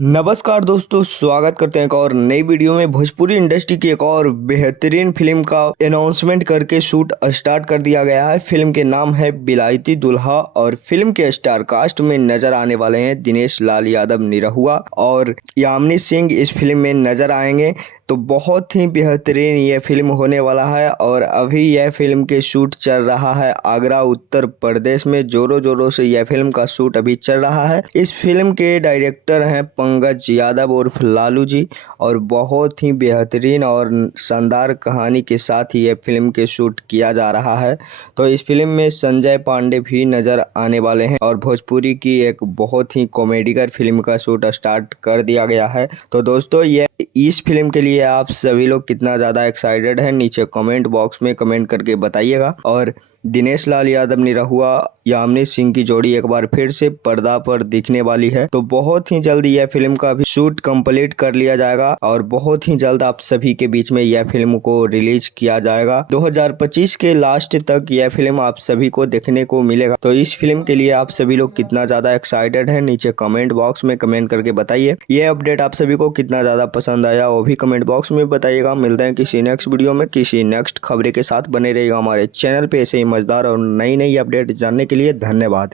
नमस्कार दोस्तों, स्वागत करते हैं एक और नई वीडियो में। भोजपुरी इंडस्ट्री की एक और बेहतरीन फिल्म का अनाउंसमेंट करके शूट स्टार्ट कर दिया गया है। फिल्म के नाम है बिलायती दुल्हा और फिल्म के स्टार कास्ट में नजर आने वाले हैं दिनेश लाल यादव निरहुआ और यामिनी सिंह इस फिल्म में नजर आएंगे। तो बहुत ही बेहतरीन ये फिल्म होने वाला है और अभी यह फिल्म के शूट चल रहा है आगरा उत्तर प्रदेश में। जोरों जोरों से यह फिल्म का शूट अभी चल रहा है। इस फिल्म के डायरेक्टर हैं पंकज यादव उर्फ लालू जी और बहुत ही बेहतरीन और शानदार कहानी के साथ ये फिल्म के शूट किया जा रहा है। तो इस फिल्म में संजय पांडे भी नज़र आने वाले हैं और भोजपुरी की एक बहुत ही कॉमेडिकर फिल्म का शूट स्टार्ट कर दिया गया है। तो दोस्तों, ये इस फिल्म के लिए आप सभी लोग कितना ज़्यादा एक्साइटेड हैं, नीचे कमेंट बॉक्स में कमेंट करके बताइएगा। और दिनेश लाल यादव निरहुआ यामिनी सिंह की जोड़ी एक बार फिर से पर्दा पर दिखने वाली है। तो बहुत ही जल्द यह फिल्म का भी शूट कंप्लीट कर लिया जाएगा और बहुत ही जल्द आप सभी के बीच में यह फिल्म को रिलीज किया जाएगा। 2025 के लास्ट तक यह फिल्म आप सभी को देखने को मिलेगा। तो इस फिल्म के लिए आप सभी लोग कितना ज़्यादा एक्साइटेड हैं, नीचे कमेंट बॉक्स में कमेंट करके बताइए। ये अपडेट आप सभी को कितना ज़्यादा पसंद आया वो भी कमेंट बॉक्स में बताइएगा। मिलते हैं किसी नेक्स्ट वीडियो में किसी नेक्स्ट खबरें के साथ। बने रहिएगा हमारे चैनल पे ऐसे ही मजेदार और नई नई अपडेट जानने के लिए। धन्यवाद।